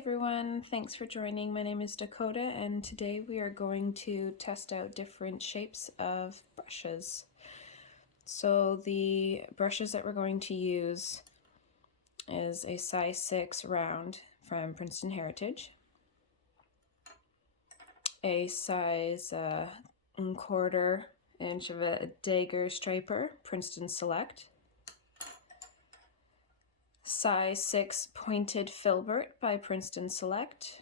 everyone, thanks for joining. My name is Dakota and today we are going to test out different shapes of brushes. So the brushes that we're going to use is a size 6 round from Princeton Heritage, a size 1/4 inch of a Dagger striper, Princeton Select, size 6 pointed Filbert by Princeton Select,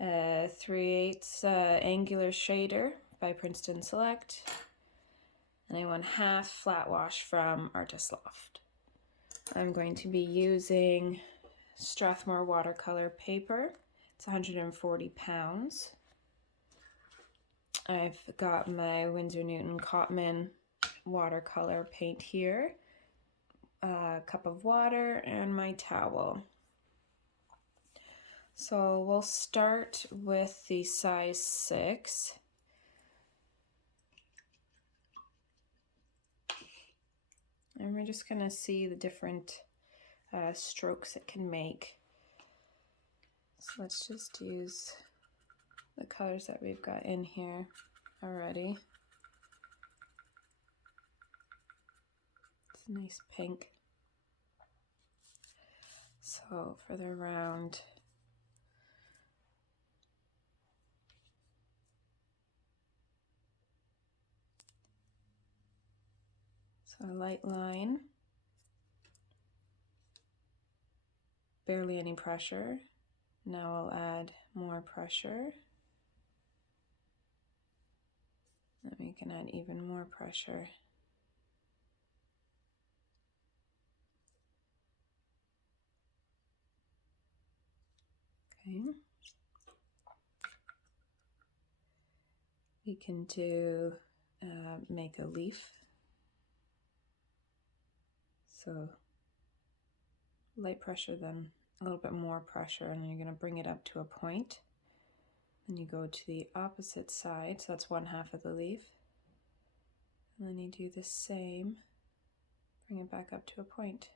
3/8 angular shader by Princeton Select, and a 1/2 flat wash from Artist Loft. I'm going to be using Strathemore Watercolor paper. It's 140 pounds. I've got my Winsor Cotman watercolor paint here, a cup of water, and my towel. So we'll start with the size 6. And we're just going to see the different strokes it can make. So let's just use the colors that we've got in here already. It's a nice pink. So for the round, so a light line, barely any pressure. Now I'll add more pressure. Then we can add even more pressure. Okay. We can do make a leaf. So light pressure, then a little bit more pressure, and then you're going to bring it up to a point. Then you go to the opposite side, so that's 1/2 of the leaf. And then you do the same, bring it back up to a point.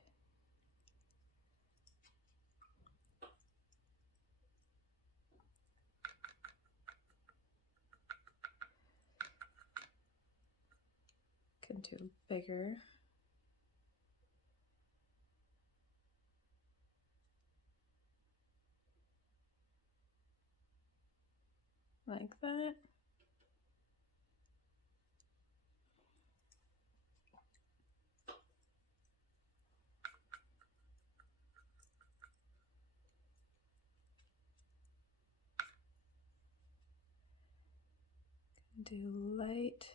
Can do bigger. Like that. Do light,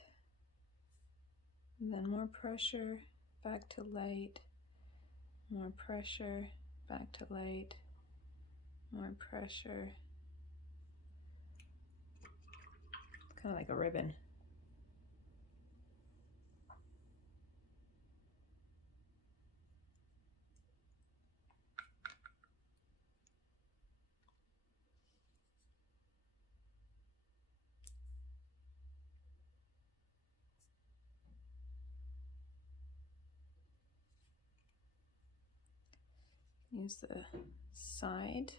then more pressure, back to light, more pressure, back to light, more pressure. Kind of like a ribbon. Use the side.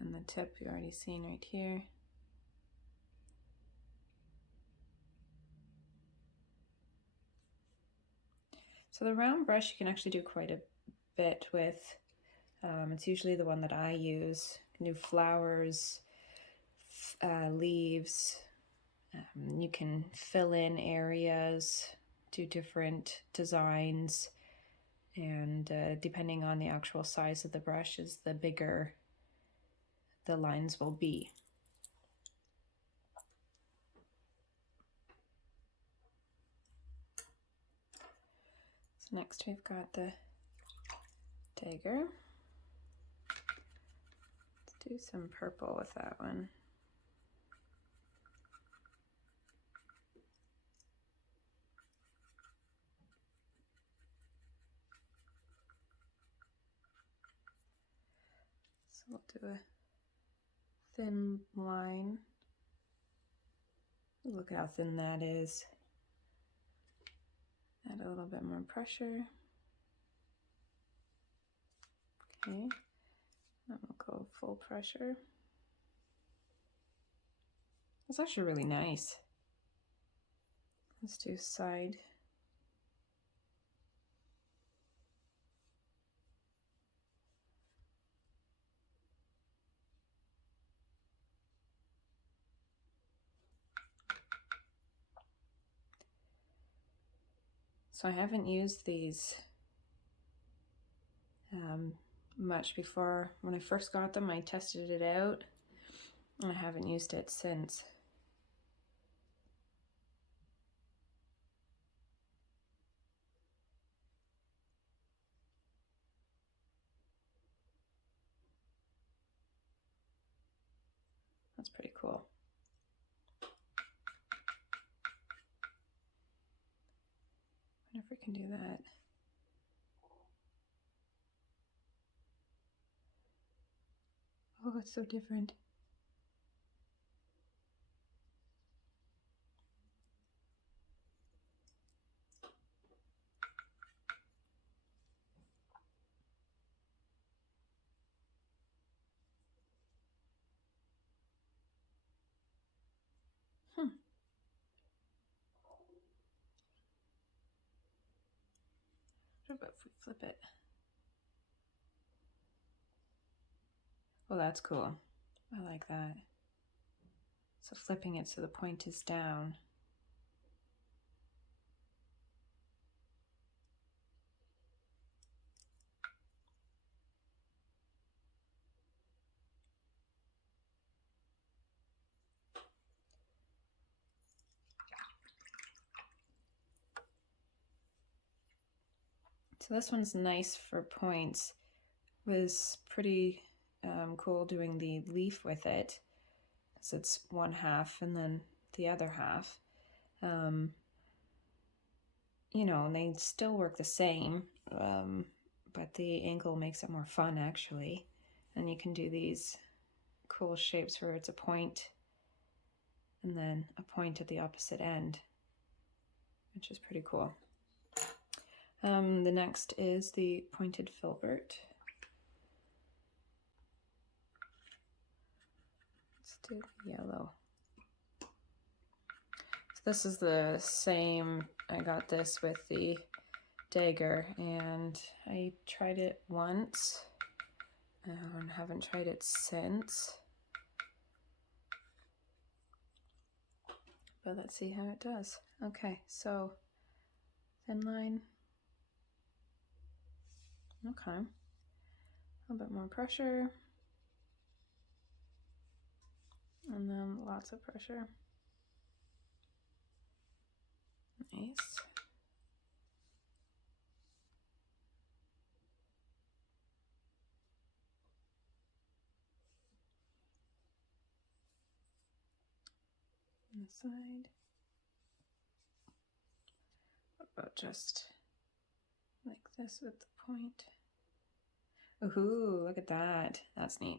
And the tip you already seen right here. So the round brush you can actually do quite a bit with. It's usually the one that I use. You can do flowers, leaves. You can fill in areas, do different designs, and depending on the actual size of the brush is the bigger the lines will be. So next we've got the Dagger. Let's do some purple with that one. So we'll do a thin line. Look how thin that is. Add a little bit more pressure. Okay, then we'll go full pressure. That's actually really nice. Let's do side. So I haven't used these much before. When I first got them, I tested it out, and I haven't used it since. That's pretty cool. I wonder if we can do that. Oh, it's so different. What about if we flip it? Oh, that's cool. I like that. So flipping it so the point is down. So this one's nice for points. Was pretty cool doing the leaf with it. So it's one half and then the other half. You know, and they still work the same, but the angle makes it more fun actually. And you can do these cool shapes where it's a point and then a point at the opposite end, which is pretty cool. The next is the pointed filbert. Let's do yellow. So this is the same, I got this with the Dagger, and I tried it once and haven't tried it since. But let's see how it does. Okay, so thin line. Okay. A little bit more pressure. And then lots of pressure. Nice. On the side. What about just like this with the point? Ooh, look at that. That's neat.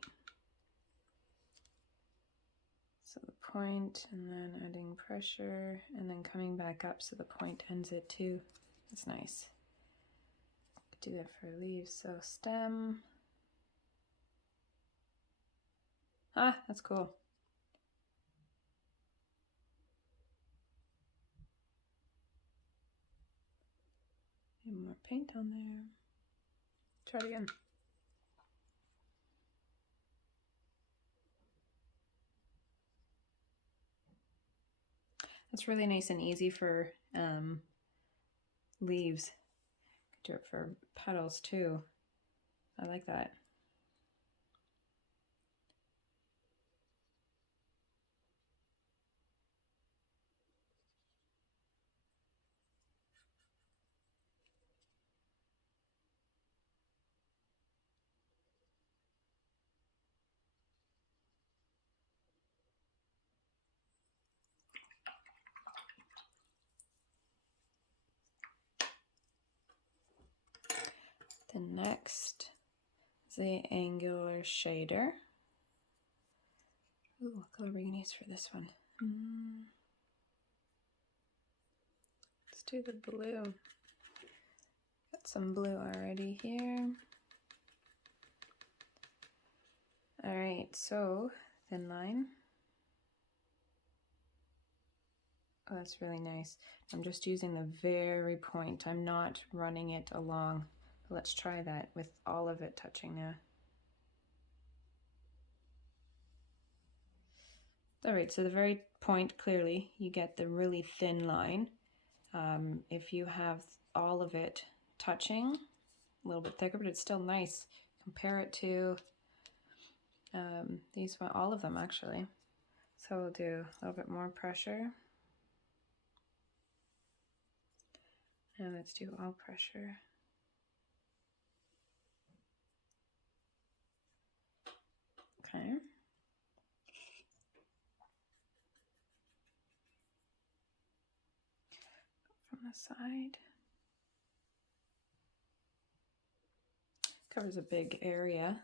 So the point, and then adding pressure, and then coming back up so the point ends it too. That's nice. Could do that for leaves. So stem. Ah, that's cool. Need more paint on there. Try it again. It's really nice and easy for leaves. Do it for petals too. I like that. The next is the angular shader. Ooh, what color are we gonna use for this one? Let's do the blue. Got some blue already here. All right, so thin line. Oh, that's really nice. I'm just using the very point. I'm not running it along. But let's try that with all of it touching now. All right, so the very point, clearly, you get the really thin line. If you have all of it touching, a little bit thicker, but it's still nice. Compare it to these one, all of them actually. So we'll do a little bit more pressure. And let's do all pressure. Okay. From the side. Covers a big area.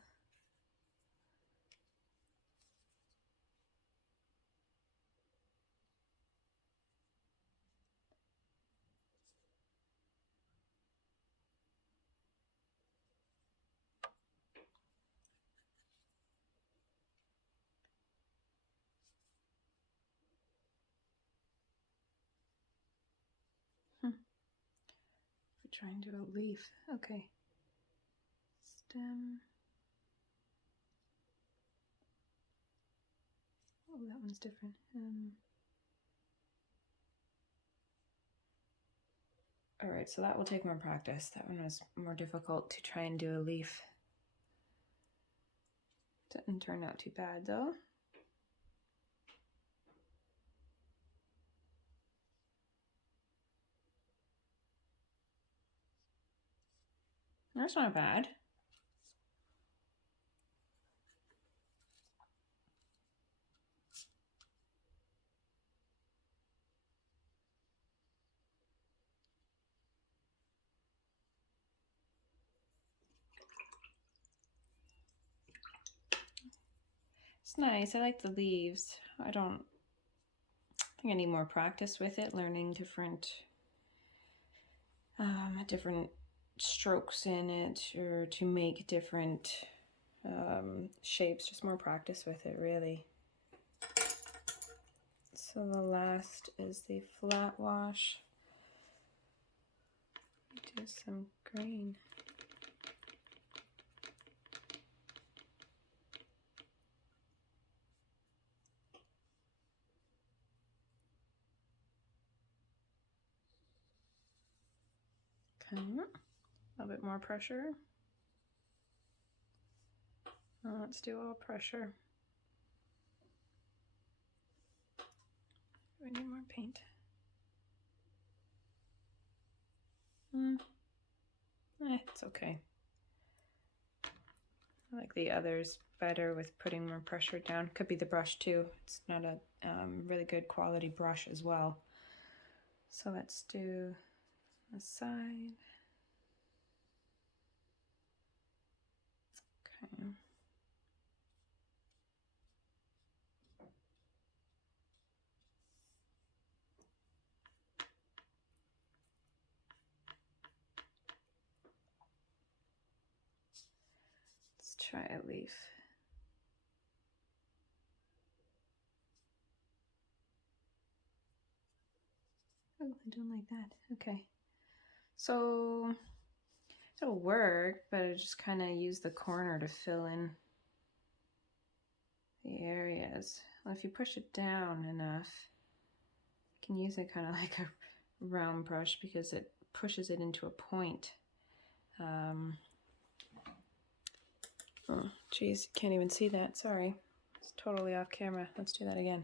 We're trying to do a leaf. Okay. Stem. Oh, that one's different. All right, so that will take more practice. That one was more difficult to try and do a leaf. Didn't turn out too bad though. That's not bad. It's nice. I like the leaves. I think I need more practice with it, learning different strokes in it, or to make different shapes. Just more practice with it, really. So the last is the flat wash. Do some green. Okay, a little bit more pressure. Let's do all pressure. We need more paint. It's okay. I like the others better with putting more pressure down. Could be the brush too. It's not a really good quality brush as well. So let's do the side. Okay. Let's try a leaf. Oh, I don't like that. Okay. So it'll work, but I just kind of use the corner to fill in the areas. Well, if you push it down enough, you can use it kind of like a round brush because it pushes it into a point. Oh, geez, can't even see that. Sorry. It's totally off camera. Let's do that again.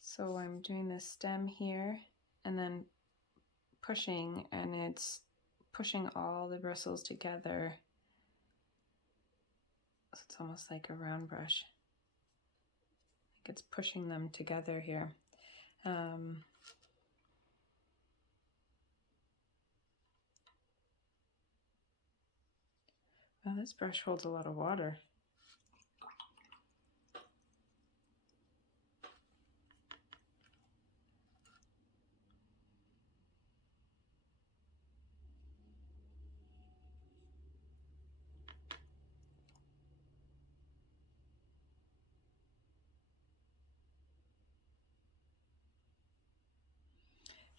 So I'm doing the stem here and then pushing, and it's pushing all the bristles together. So it's almost like a round brush. Like it's pushing them together here. Well, this brush holds a lot of water.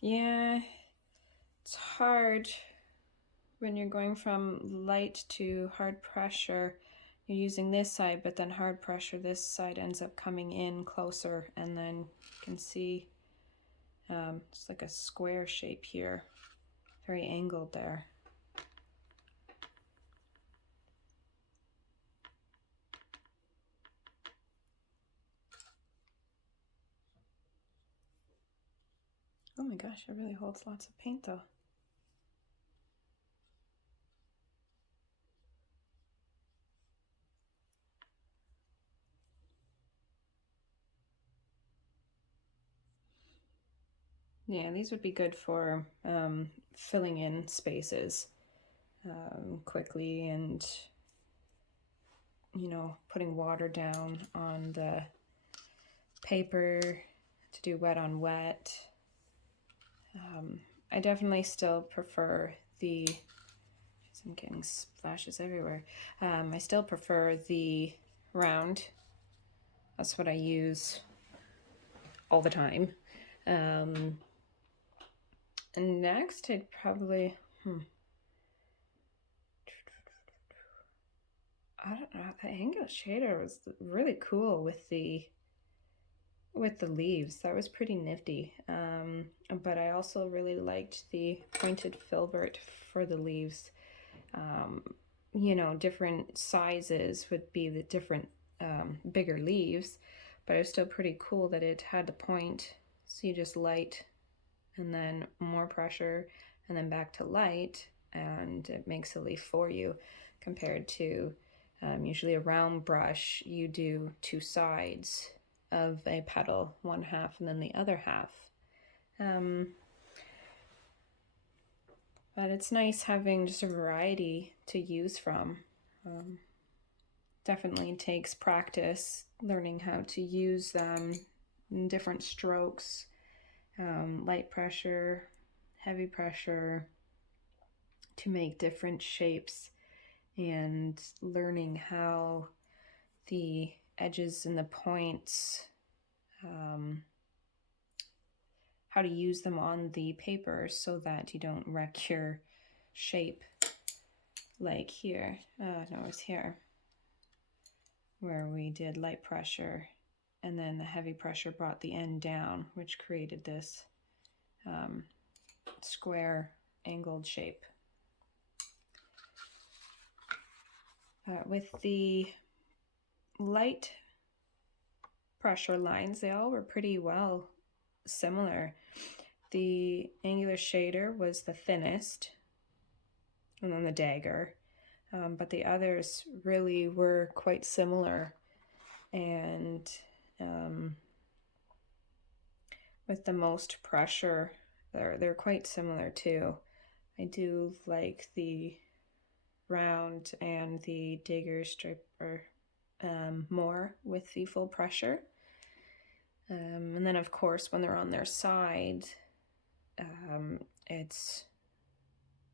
Yeah, it's hard when you're going from light to hard pressure. You're using this side, but then hard pressure, this side ends up coming in closer, and then you can see it's like a square shape here, very angled there. Oh my gosh, it really holds lots of paint though. Yeah, these would be good for filling in spaces quickly, and you know, putting water down on the paper to do wet on wet. I definitely still prefer the, I'm getting splashes everywhere. I still prefer the round. That's what I use all the time. And next I'd probably, I don't know, the angular shader was really cool with the leaves. That was pretty nifty. But I also really liked the pointed filbert for the leaves. You know, different sizes would be the different bigger leaves, but it was still pretty cool that it had the point. So you just light and then more pressure and then back to light, and it makes a leaf for you, compared to usually a round brush, you do two sides of a petal, one half and then the other half. But it's nice having just a variety to use from. Definitely takes practice learning how to use them in different strokes, light pressure, heavy pressure, to make different shapes, and learning how the edges and the points, how to use them on the paper so that you don't wreck your shape, like here. No, it was here where we did light pressure and then the heavy pressure brought the end down, which created this square angled shape. With the light pressure lines, they all were pretty well similar. The angular shader was the thinnest, and then the dagger, but the others really were quite similar, and with the most pressure, they're quite similar too. I do like the round and the dagger stripper more with the full pressure. And then of course when they're on their side, it's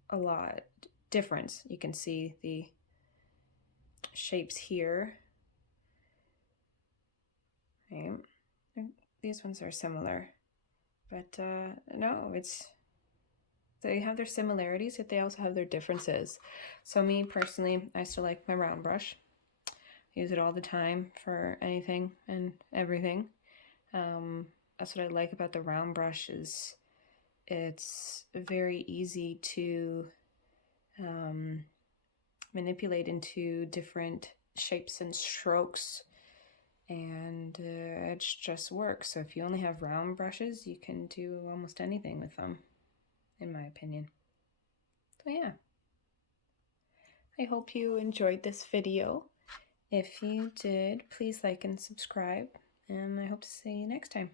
a lot different. You can see the shapes here. Okay. These ones are similar, but no, they have their similarities, yet they also have their differences. So me personally, I still like my round brush. I use it all the time for anything and everything. That's what I like about the round brush, is it's very easy to manipulate into different shapes and strokes, and it just works. So if you only have round brushes, you can do almost anything with them, in my opinion. So yeah, I hope you enjoyed this video. If you did, please like and subscribe, and I hope to see you next time.